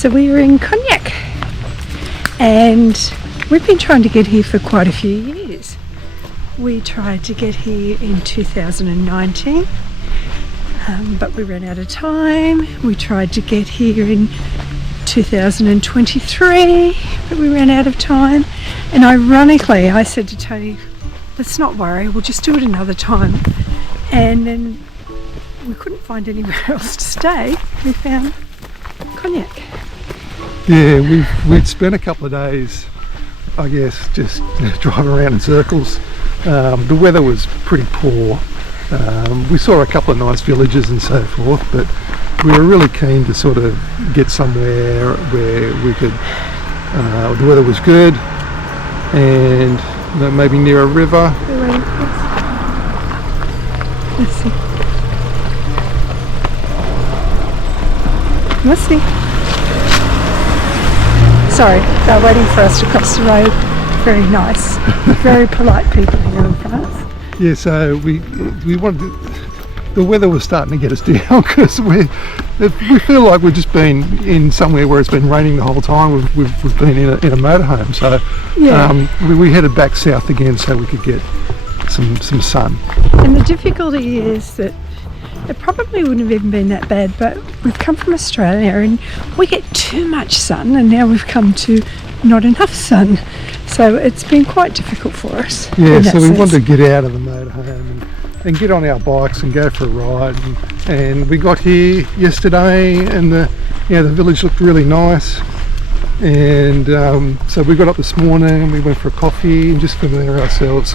So we were in Cognac, and we've been trying to get here for quite a few years. We tried to get here in 2019, but we ran out of time. We tried to get here in 2023, but we ran out of time. And ironically, I said to Tony, let's not worry, we'll just do it another time. And then we couldn't find anywhere else to stay. We found Cognac. Yeah, we'd spent a couple of days, I guess, just driving around in circles. The weather was pretty poor. We saw a couple of nice villages and so forth, but we were really keen to sort of get somewhere where we could, the weather was good, and maybe near a river. Let's see. Let's see. Sorry, they're waiting for us to cross the road. Very nice, very polite people here in France. Yeah, so we wanted to, the weather was starting to get us down because we feel like we've just been in somewhere where it's been raining the whole time. We've been in a motorhome, so yeah. We headed back south again so we could get some sun. And the difficulty is that it probably wouldn't have even been that bad, but we've come from Australia and we get too much sun, and now we've come to not enough sun, so it's been quite difficult for us. Yeah, so we wanted to get out of the motorhome and get on our bikes and go for a ride, and we got here yesterday, and the village looked really nice, and so we got up this morning and we went for a coffee and just familiar ourselves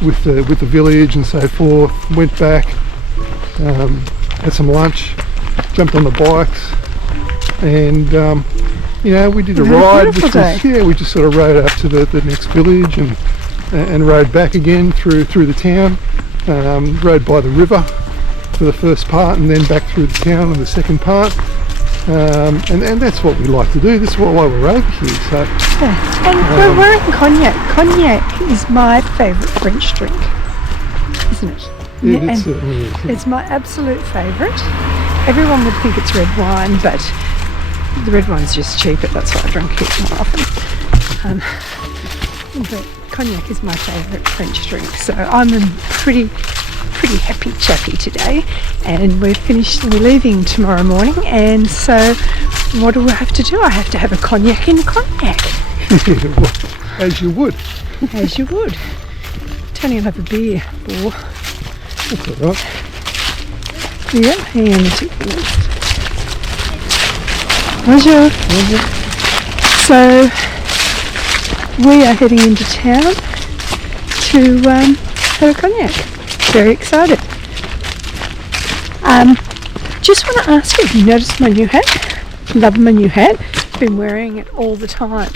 with the village and so forth. Went back, had some lunch, jumped on the bikes, and we did a ride, which was, we just sort of rode up to the next village and rode back again through the town, rode by the river for the first part, and then back through the town in the second part, and that's what we like to do. This is why we're over here. So yeah. And we're in Cognac. Cognac is my favourite French drink, isn't it? Yeah, it certainly is. It's my absolute favourite. Everyone would think it's red wine, but the red wine's just cheaper. That's why I drink it more often. But Cognac is my favourite French drink, so I'm a pretty happy chappy today, and we're leaving tomorrow morning, and so what do I have to do? I have to have a cognac in Cognac. Well, as you would. As you would. Tony will have a beer. Or... That's all right. Yeah, hang on a second. Bonjour. Bonjour. So we are heading into town to have a cognac. Very excited. Just want to ask you, have you noticed my new hat? Love my new hat. Been wearing it all the time.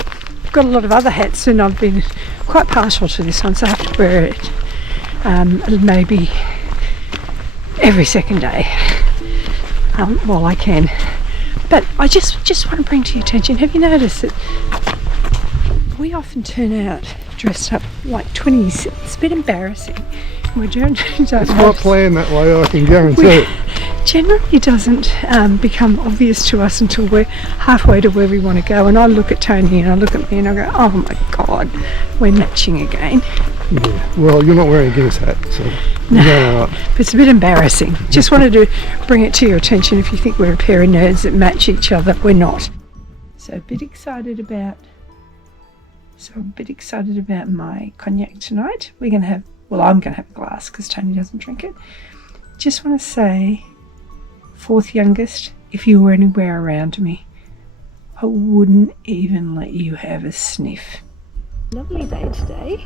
I've got a lot of other hats and I've been quite partial to this one, so I have to wear it maybe every second day while I can. But I just want to bring to your attention, have you noticed that we often turn out dressed up like 20s? It's a bit embarrassing. We don't it's not planned that way, I can guarantee it. Generally doesn't become obvious to us until we're halfway to where we want to go, and I look at Tony and I look at me and I go, oh my god, we're matching again. Yeah, well, you're not wearing a Guinness hat, so no, but it's a bit embarrassing. Just wanted to bring it to your attention. If you think we're a pair of nerds that match each other, we're not. So I'm a bit excited about my cognac tonight. I'm going to have a glass because Tony doesn't drink it. Just want to say, fourth youngest, if you were anywhere around me, I wouldn't even let you have a sniff. Lovely day today.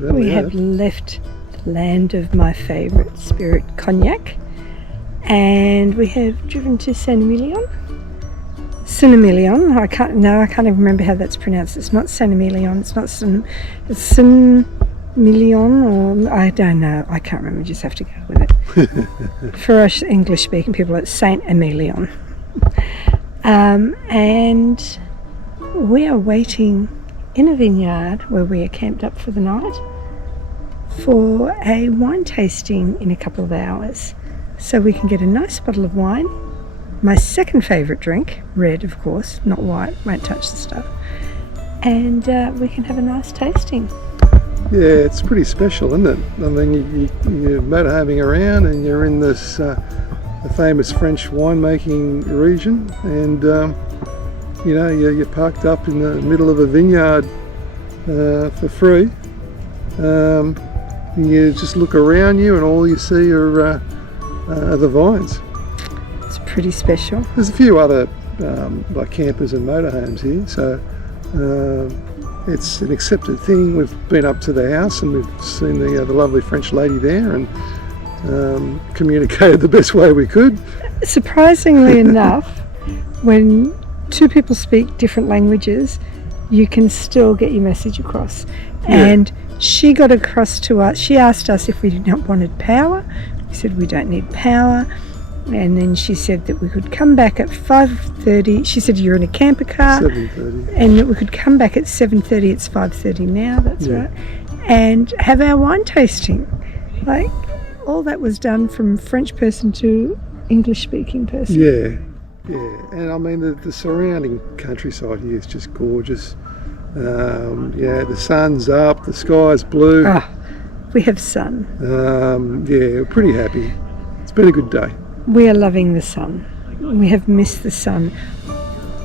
We have left the land of my favourite spirit, Cognac, and we have driven to Saint Emilion. Saint Emilion. I can't even remember how that's pronounced. It's not Saint Emilion. It's Saint Emilion, or I don't know. I can't remember. Just have to go with it. For us English-speaking people, it's Saint Emilion. And we are waiting in a vineyard where we are camped up for the night for a wine tasting in a couple of hours, so we can get a nice bottle of wine, my second favourite drink, red of course, not white, won't touch the stuff, and we can have a nice tasting. Yeah, it's pretty special, isn't it? I mean, you're motorhoming around and you're in this the famous French winemaking region, and you know, you're parked up in the middle of a vineyard for free. You just look around you and all you see are the vines. It's pretty special. There's a few other like campers and motorhomes here, so it's an accepted thing. We've been up to the house and we've seen the lovely French lady there and communicated the best way we could. Surprisingly enough, when two people speak different languages, you can still get your message across. Yeah. And she got across to us, she asked us if we wanted power. We said we don't need power. And then she said that we could come back at 5:30. She said you're in a camper car. 7:30. And that we could come back at 7:30. It's 5:30 now, that's Yeah. right. And have our wine tasting. Like, all that was done from French person to English speaking person. Yeah, yeah. And I mean, the surrounding countryside here is just gorgeous. Yeah, the sun's up, the sky's blue. Ah, we have sun. Yeah, we're pretty happy. It's been a good day. We are loving the sun. We have missed the sun.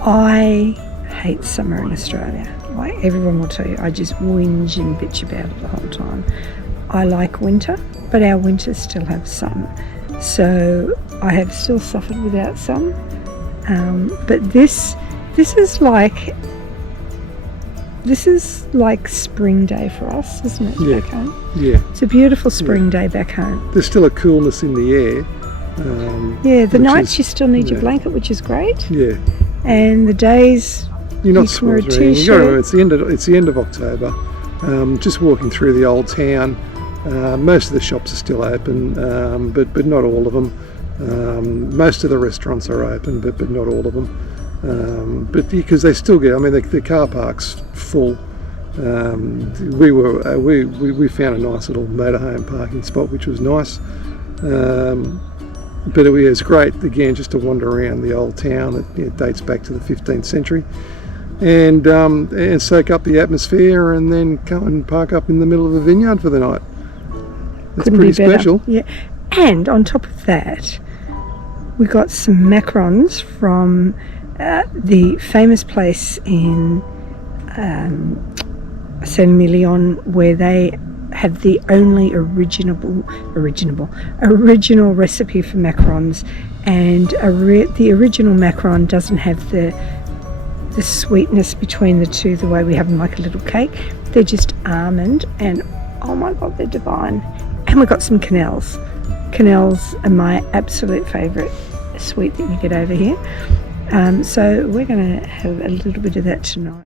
I hate summer in Australia. Like everyone will tell you, I just whinge and bitch about it the whole time. I like winter, but our winters still have sun. So I have still suffered without sun. But this is like spring day for us, isn't it? Yeah. Back home. Yeah. It's a beautiful spring day back home. There's still a coolness in the air. Yeah, the which nights is- you still need your yeah. blanket, which is great. Yeah. And the days You're not you can wear a sweltering. You got to t-shirt. remember, it's the end of October. Just walking through the old town. Most of the shops are still open, but not all of them. Most of the restaurants are open, but not all of them. But because they still get, I mean, the car park's full. We found a nice little motorhome parking spot, which was nice. But it was great again just to wander around the old town that dates back to the 15th century, and soak up the atmosphere, and then come and park up in the middle of a vineyard for the night. That's Couldn't pretty be better. special. Yeah, and on top of that, we got some macarons from the famous place in Saint Emilion, where they have the only original recipe for macarons, and the original macaron doesn't have the sweetness between the two the way we have them like a little cake. They're just almond, and oh my god, they're divine. And we got some quenelles. Quenelles are my absolute favourite sweet that you get over here. So we're going to have a little bit of that tonight.